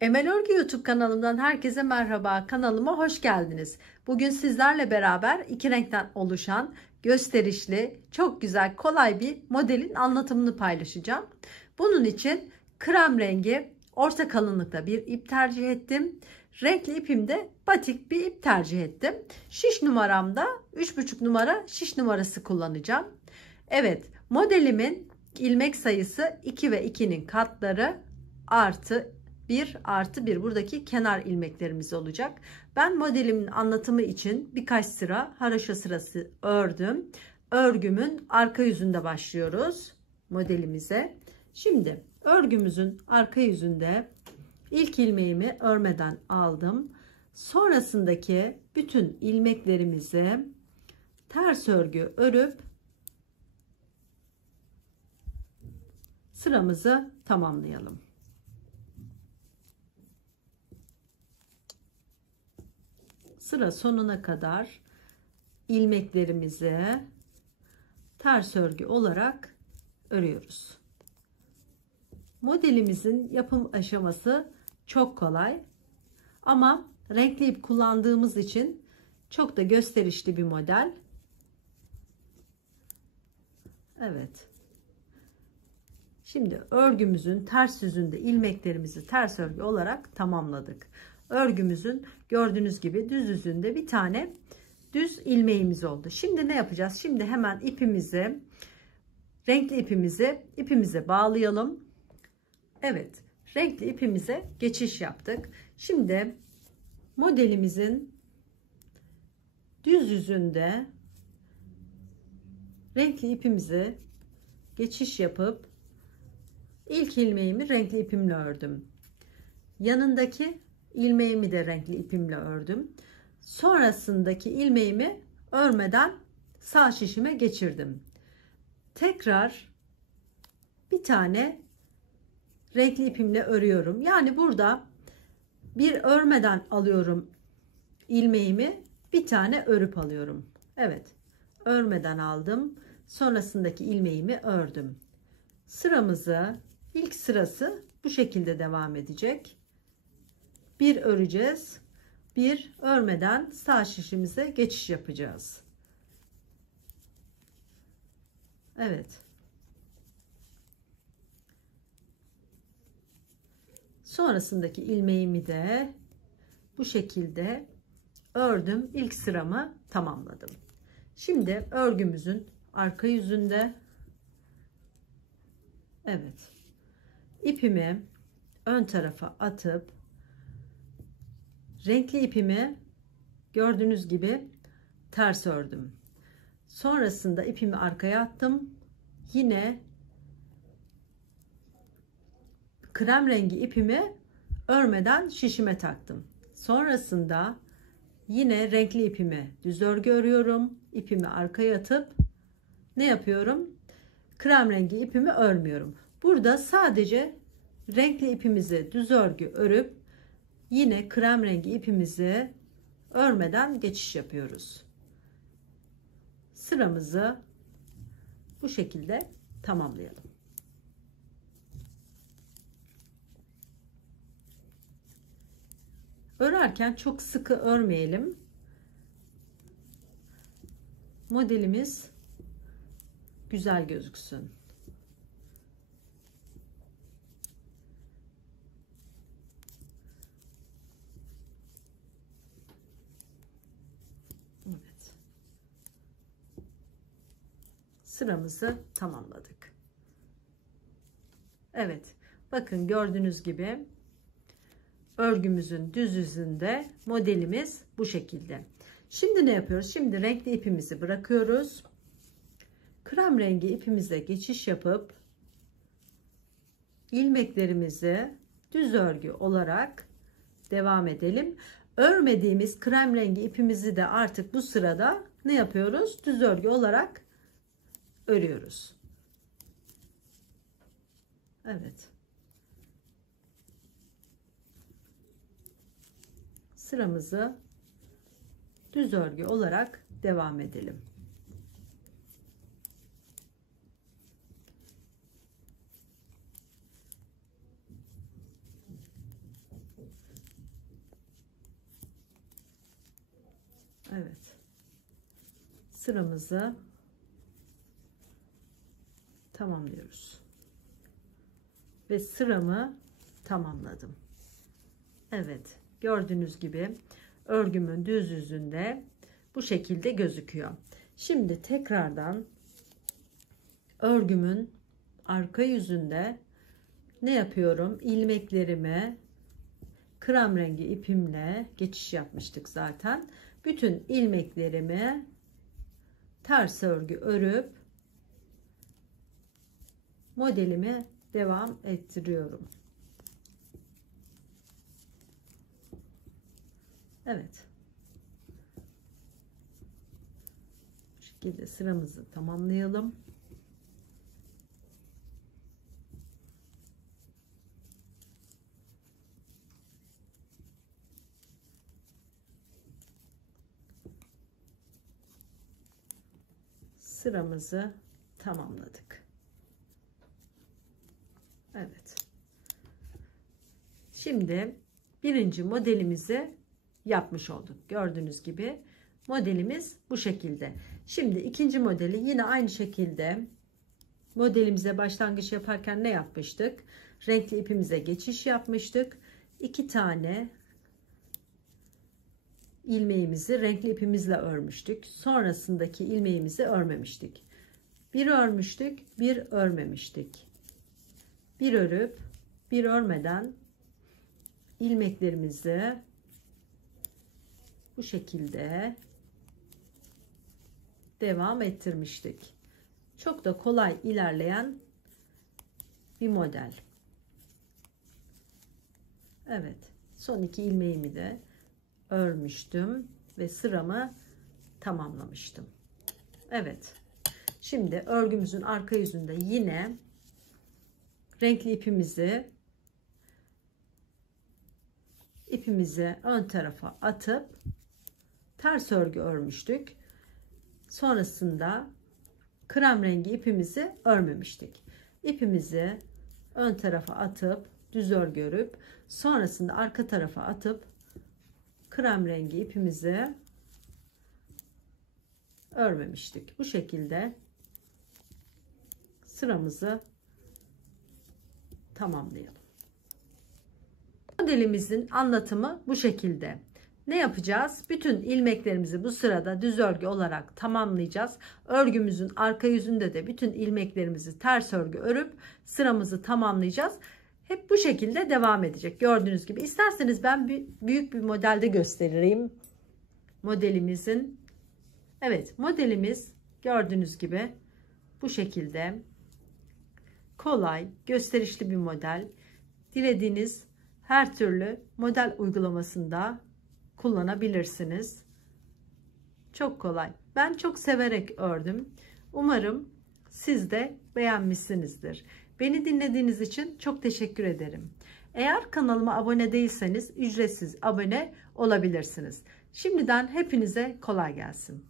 Emel Örgü YouTube kanalımdan herkese merhaba. Kanalıma hoş geldiniz. Bugün sizlerle beraber iki renkten oluşan gösterişli, çok güzel, kolay bir modelin anlatımını paylaşacağım. Bunun için krem rengi orta kalınlıkta bir ip tercih ettim. Renkli ipimde batik bir ip tercih ettim. Şiş numaramda 3,5 numara şiş numarası kullanacağım. Evet, modelimin ilmek sayısı 2 ve 2'nin katları artı 1 artı 1 buradaki kenar ilmeklerimiz olacak. Ben modelimin anlatımı için birkaç sıra haraşo sırası ördüm. Örgümün arka yüzünde başlıyoruz modelimize. Şimdi örgümüzün arka yüzünde ilk ilmeğimi örmeden aldım. Sonrasındaki bütün ilmeklerimizi ters örgü örüp sıramızı tamamlayalım. Sıra sonuna kadar ilmeklerimizi ters örgü olarak örüyoruz. Modelimizin yapım aşaması çok kolay ama renkli ip kullandığımız için çok da gösterişli bir model. Evet. Şimdi örgümüzün ters yüzünde ilmeklerimizi ters örgü olarak tamamladık. Örgümüzün gördüğünüz gibi düz yüzünde bir tane düz ilmeğimiz oldu. Şimdi ne yapacağız? Şimdi hemen ipimizi, renkli ipimize bağlayalım. Evet, renkli ipimize geçiş yaptık. Şimdi modelimizin düz yüzünde renkli ipimizi geçiş yapıp ilk ilmeğimi renkli ipimle ördüm. Yanındaki ilmeğimi de renkli ipimle ördüm. Sonrasındaki ilmeğimi örmeden sağ şişime geçirdim. Tekrar bir tane renkli ipimle örüyorum. Yani burada bir örmeden alıyorum ilmeğimi, bir tane örüp alıyorum. Evet, örmeden aldım. Sonrasındaki ilmeğimi ördüm. Sıramızı ilk sırası bu şekilde devam edecek. Bir öreceğiz. Bir örmeden sağ şişimize geçiş yapacağız. Evet. Sonrasındaki ilmeğimi de bu şekilde ördüm. İlk sıramı tamamladım. Şimdi örgümüzün arka yüzünde evet, ipimi ön tarafa atıp renkli ipimi gördüğünüz gibi ters ördüm. Sonrasında ipimi arkaya attım. Yine krem rengi ipimi örmeden şişime taktım. Sonrasında yine renkli ipimi düz örgü örüyorum. İpimi arkaya atıp ne yapıyorum? Krem rengi ipimi örmüyorum. Burada sadece renkli ipimizi düz örgü örüp yine krem rengi ipimizi örmeden geçiş yapıyoruz. Sıramızı bu şekilde tamamlayalım. Örerken çok sıkı örmeyelim. Modelimiz güzel gözüksün. Evet. Sıramızı tamamladık. Evet. Bakın gördüğünüz gibi örgümüzün düz yüzünde modelimiz bu şekilde. Şimdi ne yapıyoruz? Şimdi renkli ipimizi bırakıyoruz. Krem rengi ipimize geçiş yapıp ilmeklerimizi düz örgü olarak devam edelim. Örmediğimiz krem rengi ipimizi de artık bu sırada ne yapıyoruz? Düz örgü olarak örüyoruz. Evet. Sıramızı düz örgü olarak devam edelim. Evet. Sıramızı tamamlıyoruz. Ve sıramı tamamladım. Evet. Gördüğünüz gibi örgümün düz yüzünde bu şekilde gözüküyor. Şimdi tekrardan örgümün arka yüzünde ne yapıyorum? İlmeklerimi krem rengi ipimle geçiş yapmıştık zaten. Bütün ilmeklerimi ters örgü örüp modelimi devam ettiriyorum. Evet. Bu şekilde sıramızı tamamlayalım. Sıramızı tamamladık. Evet. Şimdi birinci modelimizi yapmış olduk. Gördüğünüz gibi modelimiz bu şekilde. Şimdi ikinci modeli yine aynı şekilde modelimize başlangıç yaparken ne yapmıştık? Renkli ipimize geçiş yapmıştık. 2 tane ilmeğimizi renkli ipimizle örmüştük. Sonrasındaki ilmeğimizi örmemiştik. Bir örmüştük, bir örmemiştik. Bir örüp bir örmeden ilmeklerimizi bu şekilde devam ettirmiştik. Çok da kolay ilerleyen bir model. Evet, son 2 ilmeğimi de örmüştüm ve sıramı tamamlamıştım. Evet. Şimdi örgümüzün arka yüzünde yine renkli ipimizi ön tarafa atıp ters örgü örmüştük. Sonrasında krem rengi ipimizi örmemiştik. İpimizi ön tarafa atıp düz örgü örüp sonrasında arka tarafa atıp krem rengi ipimizi örmemiştik. Bu şekilde sıramızı tamamlayalım. Modelimizin anlatımı bu şekilde. Ne yapacağız? Bütün ilmeklerimizi bu sırada düz örgü olarak tamamlayacağız. Örgümüzün arka yüzünde de bütün ilmeklerimizi ters örgü örüp sıramızı tamamlayacağız. Hep bu şekilde devam edecek. Gördüğünüz gibi. İsterseniz ben büyük bir modelde göstereyim. Modelimizin. Evet, modelimiz gördüğünüz gibi bu şekilde kolay, gösterişli bir model. Dilediğiniz her türlü model uygulamasında kullanabilirsiniz. Çok kolay. Ben çok severek ördüm. Umarım siz de beğenmişsinizdir. Beni dinlediğiniz için çok teşekkür ederim. Eğer kanalıma abone değilseniz ücretsiz abone olabilirsiniz. Şimdiden hepinize kolay gelsin.